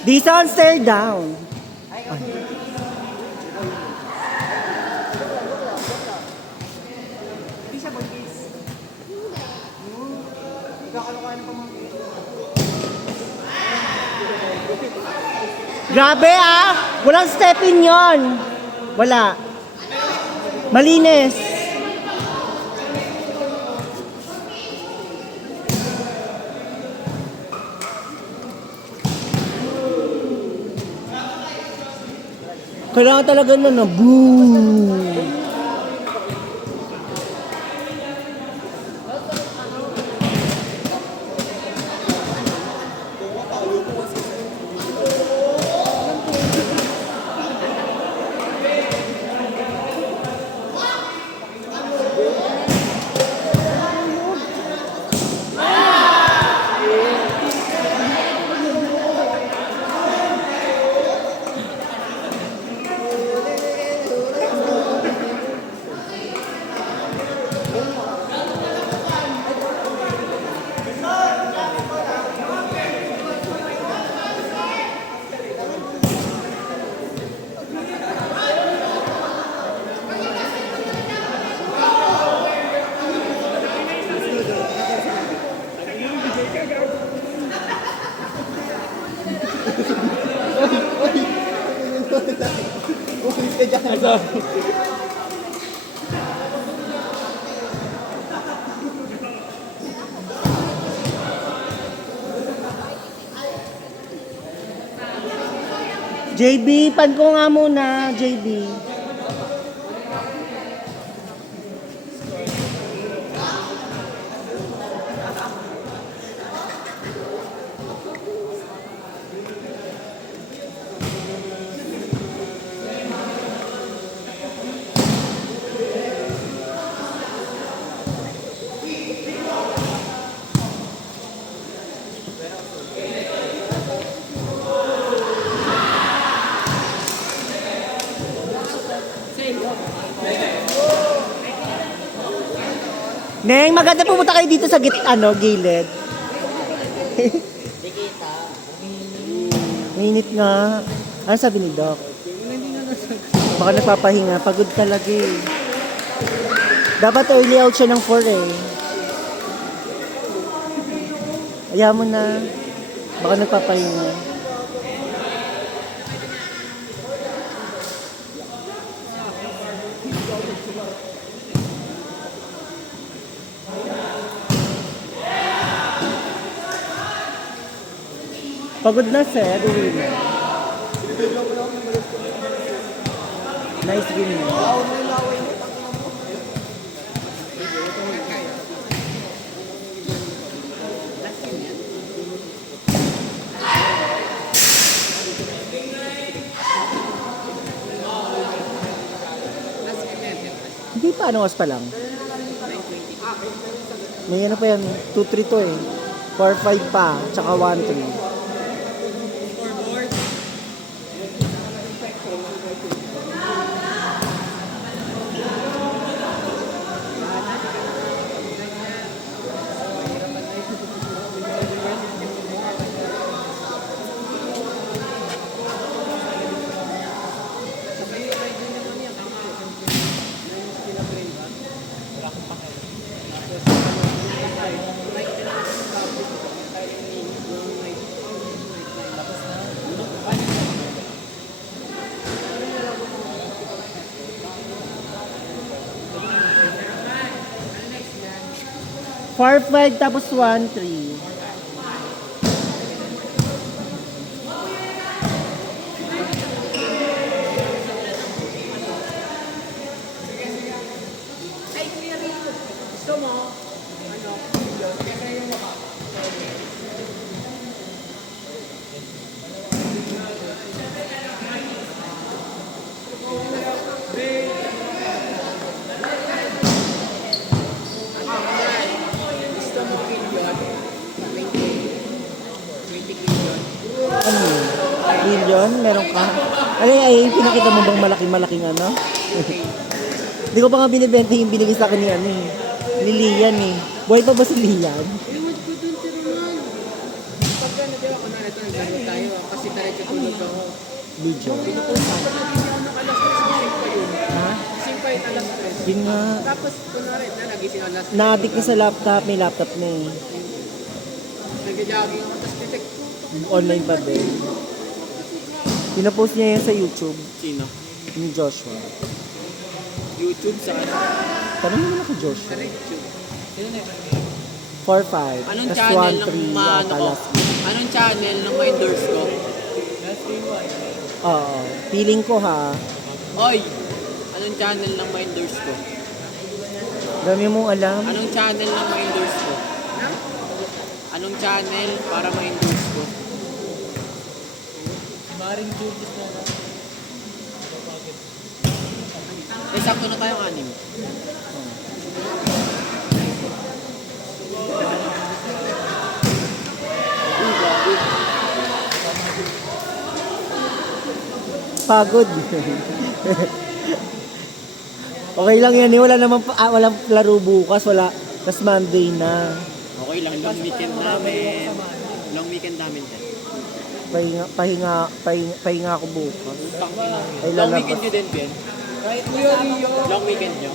Dison, stare down. Grabe ah! Walang step in yon. Wala. Malinis. Kailangan talaga na boom! JB, pan ko nga muna, JB. Neng, maganda pumunta kayo dito sa gilid. Mainit nga. Ano sabi ni Doc? Baka nagpapahinga. Pagod talaga eh. Dapat early out siya ng 4 eh. Ayaw mo na. Baka nagpapahinga. Pagod na sir, uwi na. Nice game. Hindi pa, ano oras pa lang? May ano pa yan, 2-3 to eh. 4-5 pa, tsaka 1-3. Par 5 tapos 1-3. Ano yun? Million? Meron ka? Ay, pinakita mo bang malaking-malaking ano? Hindi ko pa nga binibenta yung binigay sa akin ni ano eh. Ni Lian eh. Buhay pa ba si Lian? ano, di ba, kunwari ito, nagano tayo, kasi diretso tulog ako. Video. Pinupost ko na hindi ako nakalas stress, gising pa yun. Ha? Gising pa yun, alas stress. Yun nga. Tapos, kunwari, nagising alas stress. Na-addict na sa laptop. May laptop na eh. Nag-jogging ako, tapos detect ko. Online pa din. Pinapost niya yan sa YouTube. Sino? Ni Joshua. YouTube sa ano? Tanong mo na kay Joshua. YouTube. Sino na yun? 4-5. Anong Tas channel 1-3 ng maano yata ko? last week. Anong channel ng my endorse ko? Oo. Feeling ko ha. Oy! Anong channel ng my endorse ko? Dami mong alam. Anong channel ng my endorse ko? Anong channel para my endorse ko? Maring Julius na lang. Eh, sakto na tayong anim. Bago. Pagod. Okay lang yan eh. Wala naman, walang laro bukas. Wala. Tas Monday na. Okay lang, long weekend namin. Long weekend namin din. Pahinga ako bukas. Ay, Long lalabas. weekend nyo din, Ben? Kahit long weekend nyo?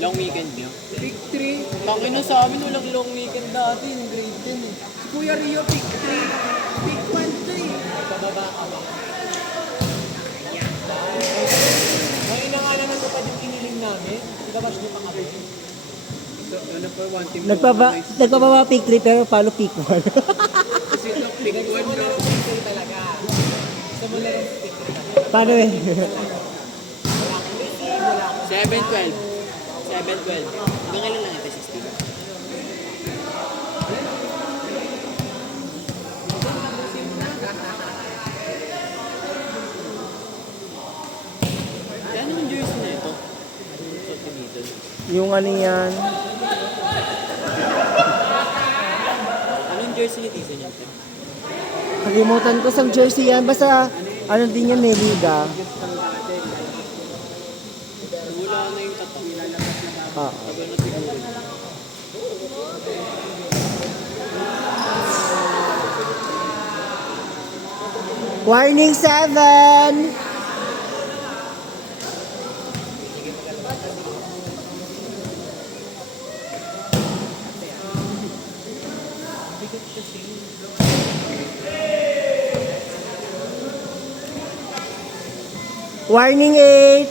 Long weekend nyo? Pick 3. Tangin na sa amin, walang long weekend dati. Yung grade 10 eh. Si Kuya Rio, pick 3. Pick 1 to eh. Pababa ka ba? Ngayon na nga naman pa yung iniling namin. Ilabas nyo pang abay. Ano po, one team Nagpababa pick 3 pero follow pick 1. Kasi ito, pick 1 no? Talaga. Gusto mo lang pick 3 talaga. Paano eh? 7-12. 7-12. Hanggang ilan lang ito, 16? Ano yung jersey na ito? Sa Timisan. Yung ano yan? Anong jersey ni Tizen yan, sir? Kalimutan ko sa jersey yan. Basta ano din yan eh, Liga. Wala na yung tatak. Ah. Tagal na siguro. Warning 7! Warning 8!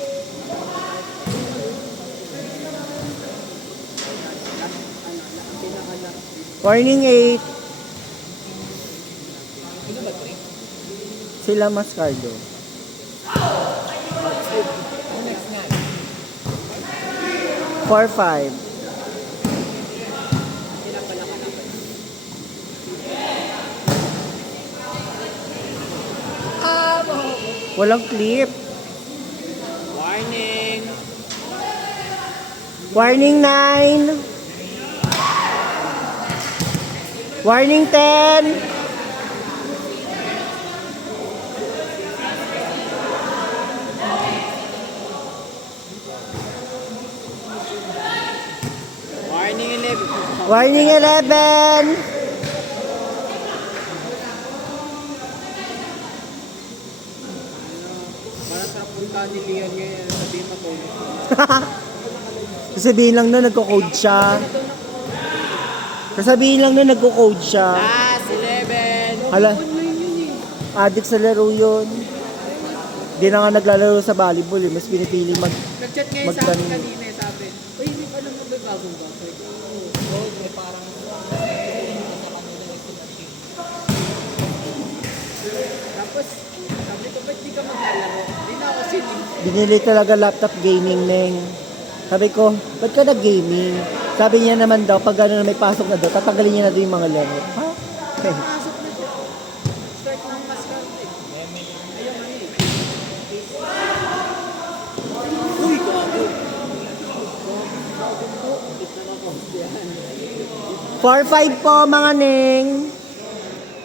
Warning 8! Sila Mascardo. Next nga. 4-5. Walang clip. Warning! Warning 9. Warning 10. Warning 11. Warning 11. Para sa punta ni Leon ngayon, sabihin mo po. Sasabihin lang na nagko-code siya. Sasabihin lang na nagko-code siya. Last 11. Hala, addict sa laro yun. Hindi na nga naglalaro sa volleyball eh. Mas pinipili Nag-chat ngayon sa akin magtanong. kanina eh, sabi, uy, hindi pa alam mo ba bagong ba? Oo, may parang tapos, sabi ko, ba't di ka maglalaro? Hindi na ako siling. Binili talaga laptop gaming, Neng. Sabi ko, ba't ka nag-gaming? Sabi niya naman daw, pag gano'n na may pasok na daw, tatanggalin niya na daw yung mga laro. Ha? Pasok na siya. Start ng mascarte. Ayun nga eh. Uy, gago. 4-5 po, mga Neng.